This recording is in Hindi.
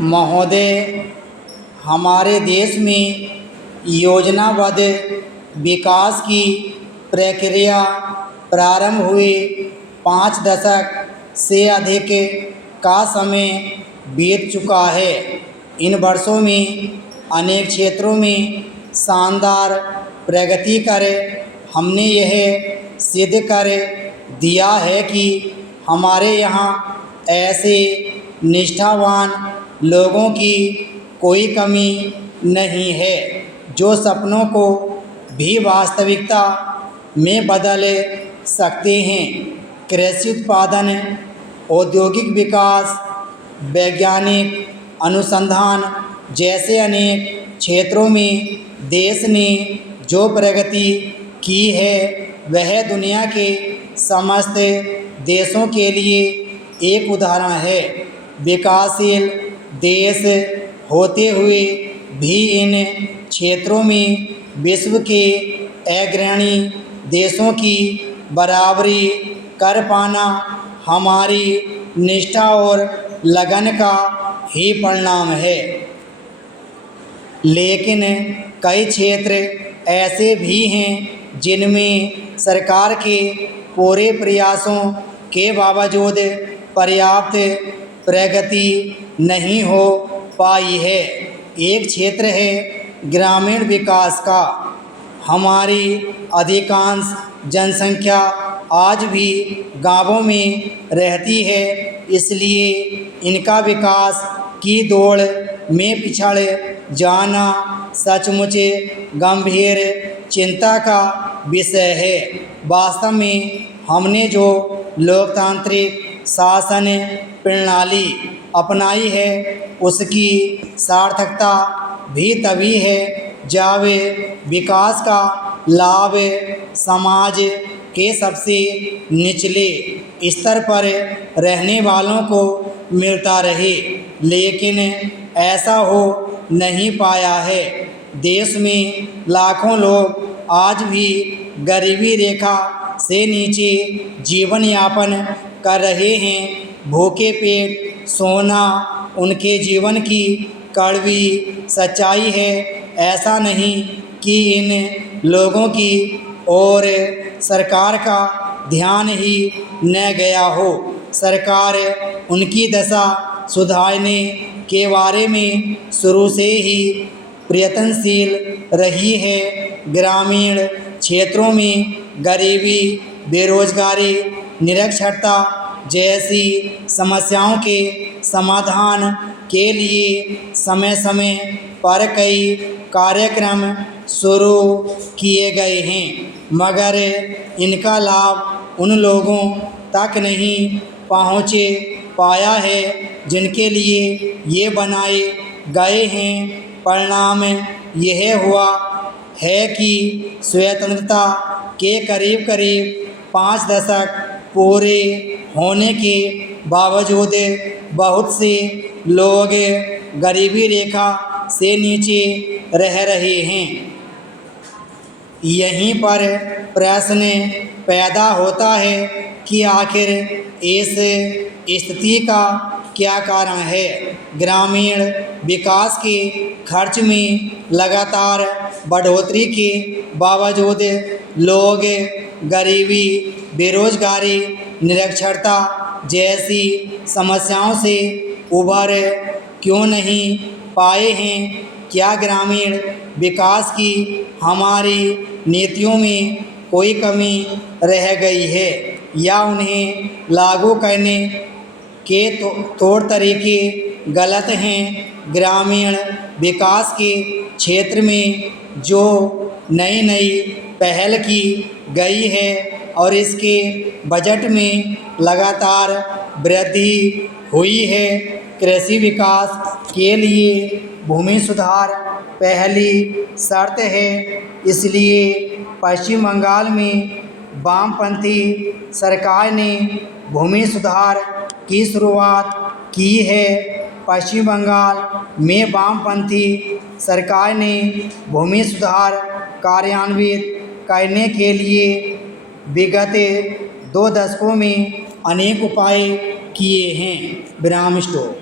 महोदय, हमारे देश में योजनाबद्ध विकास की प्रक्रिया प्रारंभ हुए 5 दशक से अधिक का समय बीत चुका है। इन वर्षों में अनेक क्षेत्रों में शानदार प्रगति कर हमने यह सिद्ध कर दिया है कि हमारे यहाँ ऐसे निष्ठावान लोगों की कोई कमी नहीं है जो सपनों को भी वास्तविकता में बदल सकते हैं। कृषि उत्पादन, औद्योगिक विकास, वैज्ञानिक अनुसंधान जैसे अनेक क्षेत्रों में देश ने जो प्रगति की है वह दुनिया के समस्त देशों के लिए एक उदाहरण है। विकासशील देश होते हुए भी इन क्षेत्रों में विश्व के अग्रणी देशों की बराबरी कर पाना हमारी निष्ठा और लगन का ही परिणाम है। लेकिन कई क्षेत्र ऐसे भी हैं जिनमें सरकार के पूरे प्रयासों के बावजूद पर्याप्त प्रगति नहीं हो पाई है। एक क्षेत्र है ग्रामीण विकास का। हमारी अधिकांश जनसंख्या आज भी गांवों में रहती है, इसलिए इनका विकास की दौड़ में पिछड़ जाना सचमुच गंभीर चिंता का विषय है। वास्तव में हमने जो लोकतांत्रिक शासन प्रणाली अपनाई है उसकी सार्थकता भी तभी है जब विकास का लाभ समाज के सबसे निचले स्तर पर रहने वालों को मिलता रहे। लेकिन ऐसा हो नहीं पाया है। देश में लाखों लोग आज भी गरीबी रेखा से नीचे जीवन यापन कर रहे हैं। भूखे पेट सोना उनके जीवन की कड़वी सच्चाई है। ऐसा नहीं कि इन लोगों की ओर सरकार का ध्यान ही न गया हो। सरकार उनकी दशा सुधारने के बारे में शुरू से ही प्रयत्नशील रही है। ग्रामीण क्षेत्रों में गरीबी, बेरोजगारी, निरक्षरता जैसी समस्याओं के समाधान के लिए समय समय पर कई कार्यक्रम शुरू किए गए हैं, मगर इनका लाभ उन लोगों तक नहीं पहुँच पाया है जिनके लिए ये बनाए गए हैं। परिणाम यह हुआ है कि स्वतंत्रता के करीब करीब 5 दशक पूरे होने के बावजूद बहुत से लोग गरीबी रेखा से नीचे रह रहे हैं। यहीं पर प्रश्न पैदा होता है कि आखिर इस स्थिति का क्या कारण है। ग्रामीण विकास के खर्च में लगातार बढ़ोतरी के बावजूद लोग गरीबी, बेरोजगारी, निरक्षरता जैसी समस्याओं से उबर क्यों नहीं पाए हैं। क्या ग्रामीण विकास की हमारी नीतियों में कोई कमी रह गई है या उन्हें लागू करने के तौर तरीके गलत हैं। ग्रामीण विकास के क्षेत्र में जो नई पहल की गई है और इसके बजट में लगातार वृद्धि हुई है। कृषि विकास के लिए भूमि सुधार पहली शर्त है। इसलिए पश्चिम बंगाल में वामपंथी सरकार ने भूमि सुधार की शुरुआत की है। पश्चिम बंगाल में वामपंथी सरकार ने भूमि सुधार कार्यान्वित करने के लिए विगत 2 दशकों में अनेक उपाय किए हैं। विराम स्टॉप।